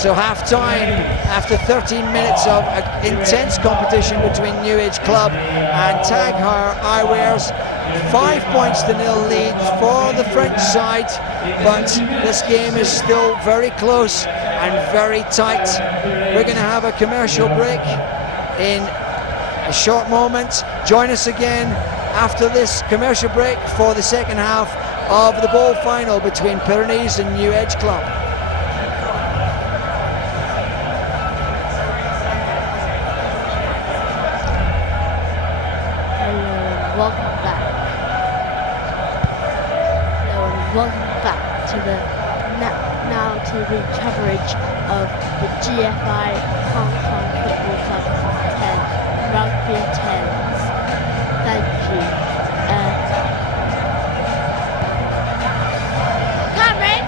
So half time after 13 minutes of intense competition between Newedge Club and Tag Heuer Eyewear's. 5 points to 0 lead for the French side, but this game is still very close and very tight. We're going to have a commercial break in a short moment. Join us again after this commercial break for the second half of the bowl final between Pyrenees and Newedge Club. Welcome back to the Now TV coverage of the GFI Hong Kong Football Club 10 Rugby 10s. Thank you. Cameron!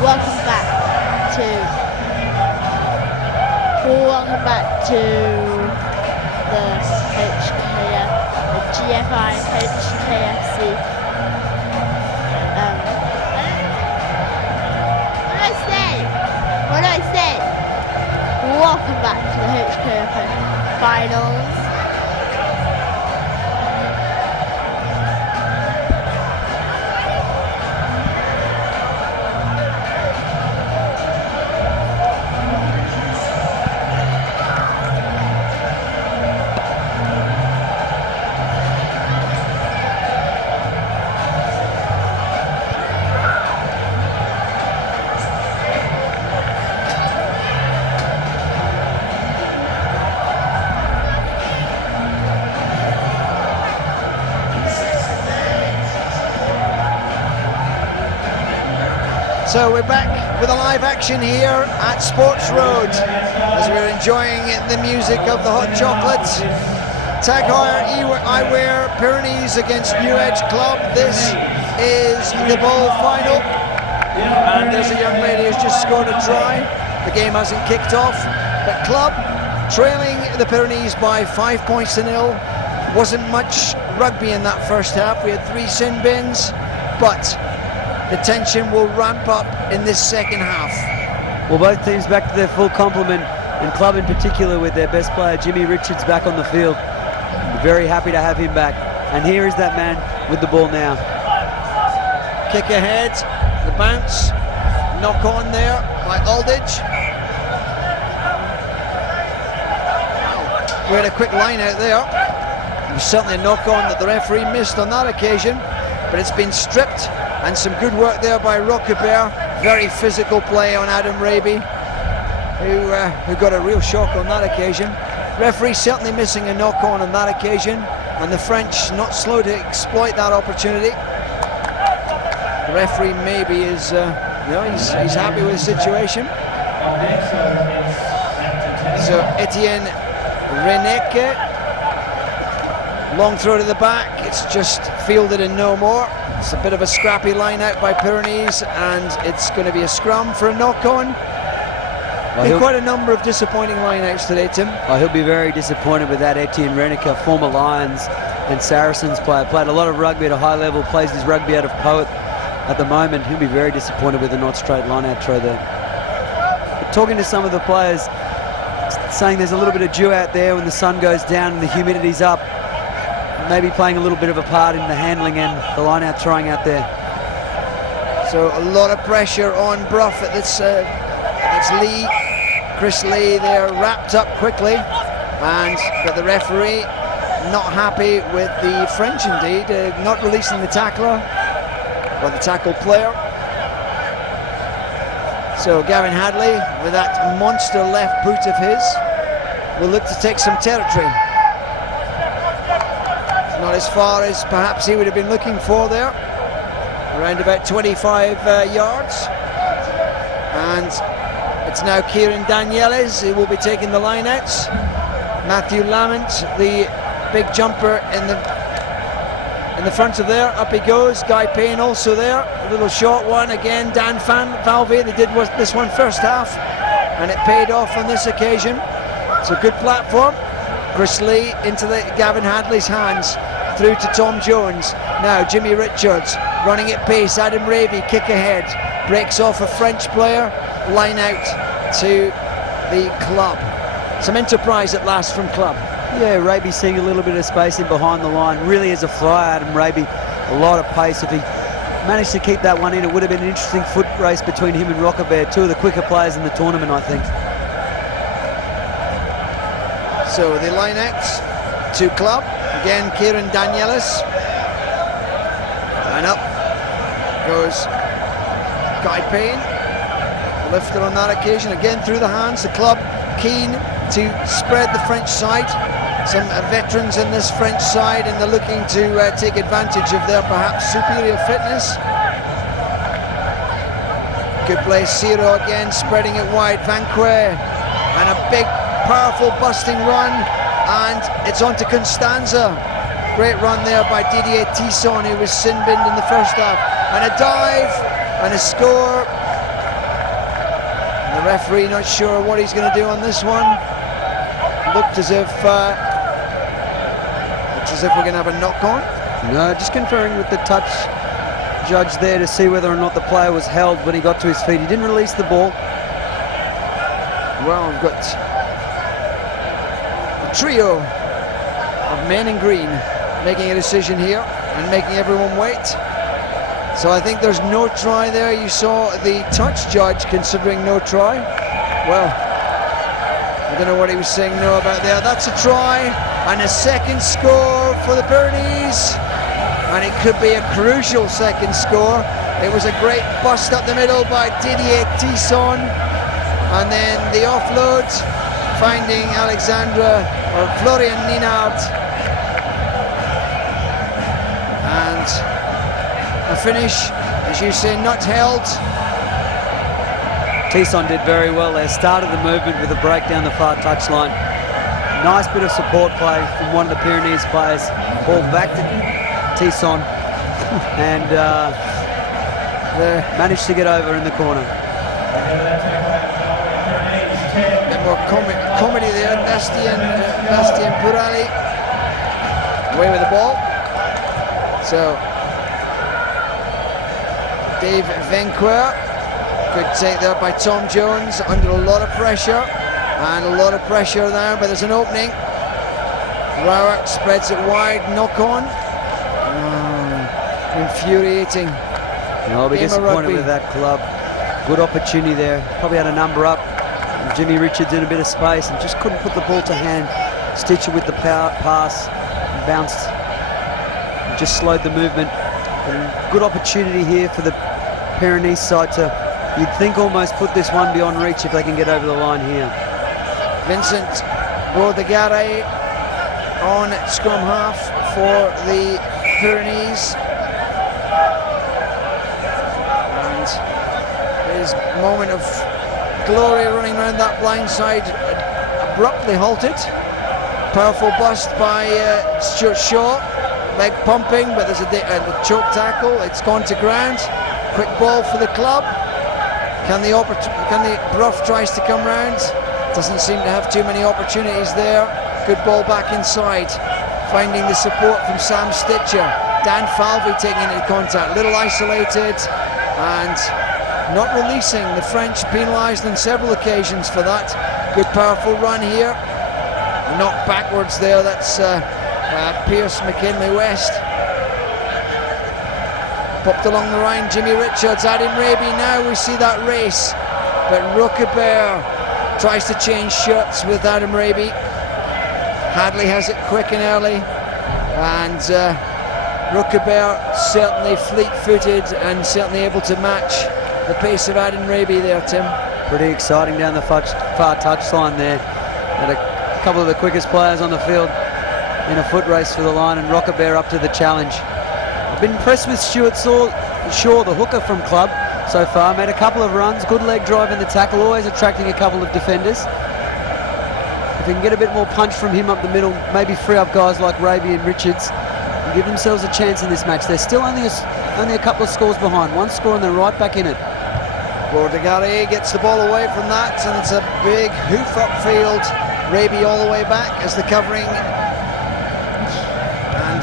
Welcome back to the GFI HKFC. What do I say? Welcome back to the HKFI finals. So we're back with a live action here at Sports Road as we're enjoying the music of the hot chocolate. Heuer Eyewear Pyrénées against Newedge Club. This is the bowl final. And there's a young lady who's just scored a try. The game hasn't kicked off, but Club trailing the Pyrénées by 5 points to 0. Wasn't much rugby in that first half. We had 3 sin bins, but the tension will ramp up in this second half. Well, both teams back to their full complement, and Club in particular with their best player, Jimmy Richards, back on the field. Very happy to have him back. And here is that man with the ball now. Kick ahead, the bounce, knock on there by Aldridge. We had a quick line out there. It was certainly a knock on that the referee missed on that occasion, but it's been stripped, and some good work there by Roquebert. Very physical play on Adam Raby, who got a real shock on that occasion. Referee certainly missing a knock on that occasion, and the French not slow to exploit that opportunity. The referee maybe is, he's happy with the situation. So Etienne Reneke, long throw to the back, it's just fielded and no more. It's a bit of a scrappy line out by Pyrénées, and it's going to be a scrum for a knock-on. Well, quite a number of disappointing line-outs today, Tim. Well, he'll be very disappointed with that. Etienne Reneke, former Lions and Saracens player, played a lot of rugby at a high level, plays his rugby out of Poet at the moment. He'll be very disappointed with the not straight line-out try there. But talking to some of the players, saying there's a little bit of dew out there when the sun goes down and the humidity's up, maybe playing a little bit of a part in the handling and the line-out throwing out there. So a lot of pressure on Brough at this. It's Lee, Chris Lee there, wrapped up quickly, but the referee not happy with the French indeed, not releasing the tackler or the tackle player. So Gavin Hadley, with that monster left boot of his, will look to take some territory. It's not as far as perhaps he would have been looking for there, around about 25 yards. And it's now Kieran Danieles who will be taking the lineouts. Matthew Lamont, the big jumper in the front of there, up he goes. Guy Payne also there, a little short one again. Dan Valve, they did this one first half, and it paid off on this occasion. It's a good platform. Chris Lee into Gavin Hadley's hands, through to Tom Jones. Now Jimmy Richards running at pace. Adam Raby kick ahead, breaks off a French player. Line out to the Club. Some enterprise at last from Club. Yeah, Raby seeing a little bit of space in behind the line. Really is a fly, Adam Raby. A lot of pace. If he managed to keep that one in, it would have been an interesting foot race between him and Roquebert, two of the quicker players in the tournament, I think. So the line outs to Club. Again, Kieran Danieles. And up goes Guy Payne. Lifted on that occasion, again through the hands. The Club keen to spread the French side. Some veterans in this French side, and they're looking to take advantage of their perhaps superior fitness. Good play, Siro again, spreading it wide. Vanquer, and a big, powerful busting run, and it's on to Constanza. Great run there by Didier Tisson, who was sin-binned in the first half. And a dive, and a score. The referee not sure what he's going to do on this one. Looked as if we're going to have a knock-on. No, just conferring with the touch judge there to see whether or not the player was held when he got to his feet. He didn't release the ball. Well, we've got a trio of men in green making a decision here and making everyone wait. So I think there's no try there. You saw the touch judge considering no try. Well, I don't know what he was saying no about there. That's a try, and a second score for the Pyrénées. And it could be a crucial second score. It was a great bust up the middle by Didier Tisson. And then the offload, finding Florian Ninard. And a finish, as you say, not held. Tisson did very well there. Started the movement with a break down the far touchline. Nice bit of support play from one of the Pyrenees players. Ball back to Tisson and managed to get over in the corner. A bit more comedy there. Bastien Purali away with the ball. So Dave Venquer, good take there by Tom Jones, under a lot of pressure, and a lot of pressure now, but there's an opening. Heuer spreads it wide, knock on. Infuriating. I'll be disappointed with that club. Good opportunity there. Probably had a number up. And Jimmy Richards in a bit of space and just couldn't put the ball to hand. Stitch it with the power pass and bounced. And just slowed the movement. And good opportunity here for the Pyrenees side to, you'd think, almost put this one beyond reach if they can get over the line here. Vincent Baudegare on scrum half for the Pyrenees. And his moment of glory running around that blind side abruptly halted. Powerful bust by Stuart Shaw. Leg pumping, but there's a choke tackle. It's gone to ground. Quick ball for the club. Can the Bruff tries to come round? Doesn't seem to have too many opportunities there. Good ball back inside. Finding the support from Sam Stitcher. Dan Falvey taking into contact. Little isolated and not releasing. The French penalised on several occasions for that. Good powerful run here. Knocked backwards there. That's Pierce McKinley West. Popped along the line, Jimmy Richards, Adam Raby. Now we see that race, but Roquebert tries to change shots with Adam Raby. Hadley has it quick and early, and Roquebert certainly fleet-footed and certainly able to match the pace of Adam Raby there, Tim. Pretty exciting down the far touchline there. Had a couple of the quickest players on the field in a foot race for the line, and Roquebert up to the challenge. I've been impressed with Stuart Shaw, the hooker from club, so far. Made a couple of runs, good leg drive in the tackle, always attracting a couple of defenders. If we can get a bit more punch from him up the middle, maybe free up guys like Raby and Richards, and give themselves a chance in this match. They're still only a couple of scores behind. One score and they're right back in it. Baudegare gets the ball away from that, and it's a big hoof upfield. Raby all the way back as the covering, and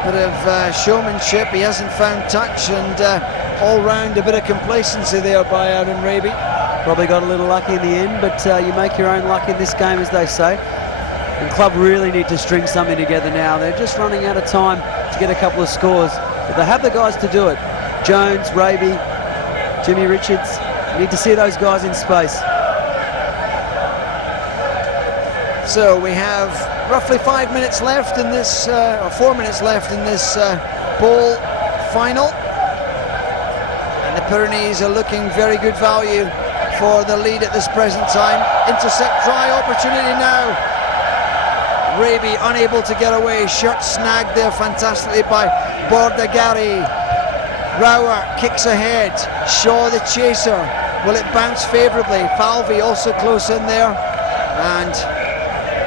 a bit of showmanship. He hasn't found touch, and all round a bit of complacency there by Aaron Raby. Probably got a little lucky in the end, but you make your own luck in this game, as they say. And club really need to string something together now. They're just running out of time to get a couple of scores, but they have the guys to do it. Jones, Raby, Jimmy Richards, you need to see those guys in space. So we have roughly 5 minutes left in this, or 4 minutes left in this bowl final. And the Pyrenees are looking very good value for the lead at this present time. Intercept try opportunity now. Raby unable to get away. Shot snagged there fantastically by Baudegare. Heuer kicks ahead. Shaw the chaser. Will it bounce favourably? Falvey also close in there. And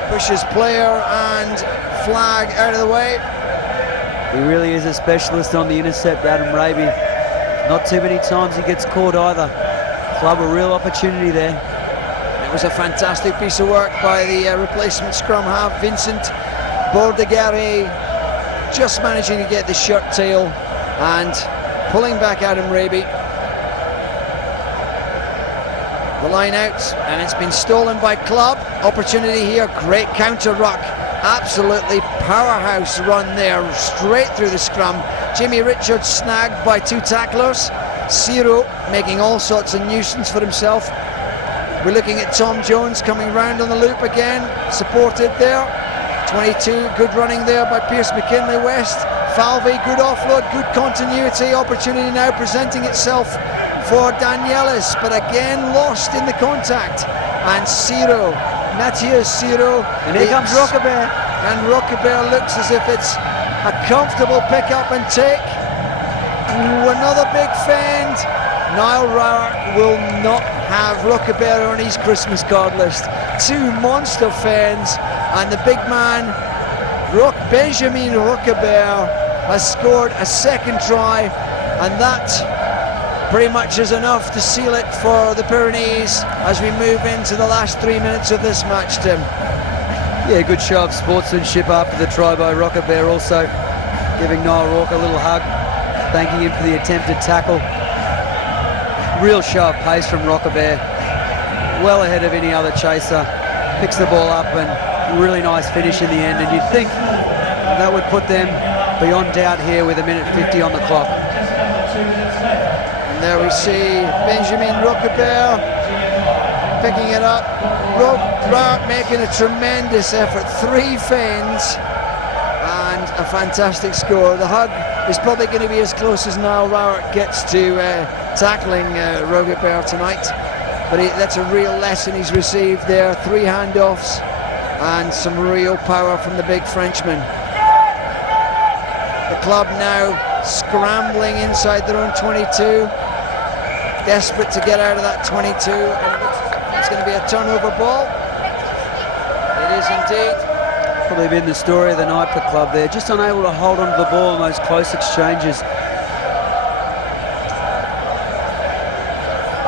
pushes player and flag out of the way. He really is a specialist on the intercept, Adam Raby. Not too many times he gets caught either. Club a real opportunity there. It was a fantastic piece of work by the replacement scrum half, Vincent Baudegare, just managing to get the shirt tail and pulling back Adam Raby. The line out, and it's been stolen by club. Opportunity here, great counter ruck. Absolutely powerhouse run there, straight through the scrum. Jimmy Richards snagged by two tacklers. Ciro making all sorts of nuisance for himself. We're looking at Tom Jones coming round on the loop again, supported there. 22, good running there by Pierce McKinley West. Falvey, good offload, good continuity. Opportunity now presenting itself for Danielis, but again lost in the contact. And Ciro, Mathieu Ciro. And here comes Roquebert. And Roquebert looks as if it's a comfortable pick up and take. Ooh, another big fend. Niall Rowart will not have Rockabere on his Christmas card list. Two monster fans, and the big man, Benjamin Rockabere, has scored a second try, and that pretty much is enough to seal it for the Pyrenees as we move into the last 3 minutes of this match, Tim. Yeah, good show of sportsmanship after the try by Rockabere, also giving Niall Rourke a little hug, thanking him for the attempted tackle. Real show of pace from Rockabere, well ahead of any other chaser. Picks the ball up and really nice finish in the end, and you'd think that would put them beyond doubt here with 1:50 on the clock. And there we see Benjamin Rockabere picking it up. Rowart making a tremendous effort, 3 fens and a fantastic score. The hug is probably going to be as close as Niall Rowart gets to tackling Rockabere tonight, but that's a real lesson he's received there. 3 handoffs and some real power from the big Frenchman. The club now scrambling inside their own 22, desperate to get out of that 22, and it's going to be a turnover ball. It is indeed. Probably been the story of the night for the club there, just unable to hold on to the ball in those close exchanges.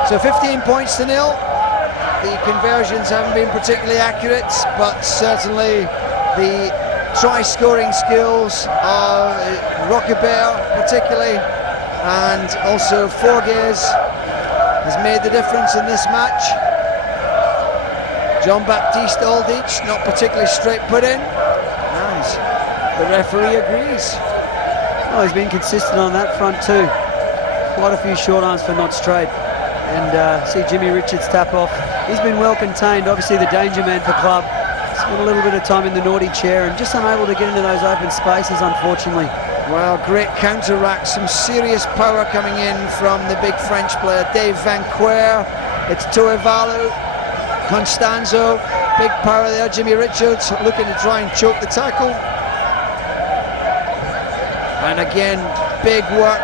So 15 points to 0. The conversions haven't been particularly accurate, but certainly the try-scoring skills of Rockabere particularly, and also Forges has made the difference in this match. Jean-Baptiste Aldich, not particularly straight put in, and the referee agrees. Oh, he's been consistent on that front too. Quite a few short arms for not straight. And see Jimmy Richards tap off. He's been well contained, obviously the danger man for club. Spent a little bit of time in the naughty chair and just unable to get into those open spaces, unfortunately. Well, great counter-rack, some serious power coming in from the big French player, Dave Vanquer. It's Toevalu, Constanzo, big power there. Jimmy Richards looking to try and choke the tackle. And again, big work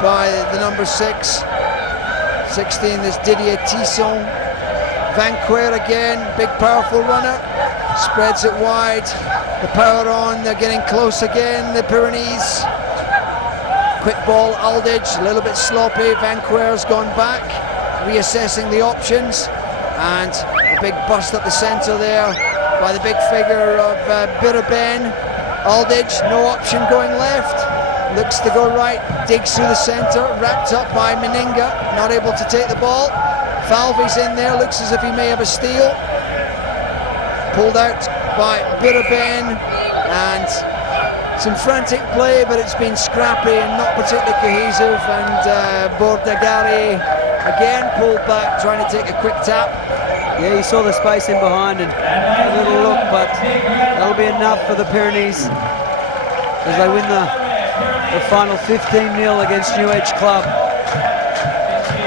by the number 6. 16 is Didier Tisson. Vanquer again, big powerful runner. Spreads it wide. The power on, they're getting close again, the Pyrenees. Quick ball, Aldich, a little bit sloppy. Vanquer's gone back, reassessing the options. And a big bust up the centre there by the big figure of Biraben. Aldich, no option going left. Looks to go right, digs through the centre, wrapped up by Meninga, not able to take the ball. Falvey's in there, looks as if he may have a steal. Pulled out by Biraben, and some frantic play, but it's been scrappy and not particularly cohesive. And Bordagari again pulled back, trying to take a quick tap. Yeah, you saw the space in behind and a little look, but that'll be enough for the Pyrenees as they win the final 15-0 against Newedge Club.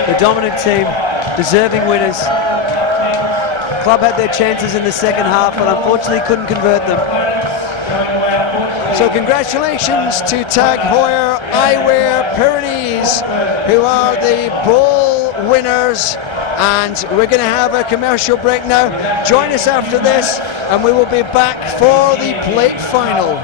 The dominant team, deserving winners. Club had their chances in the second half, but unfortunately couldn't convert them. So congratulations to Tag Heuer Eyewear Pyrénées, who are the ball winners. And we're going to have a commercial break now. Join us after this, and we will be back for the plate final.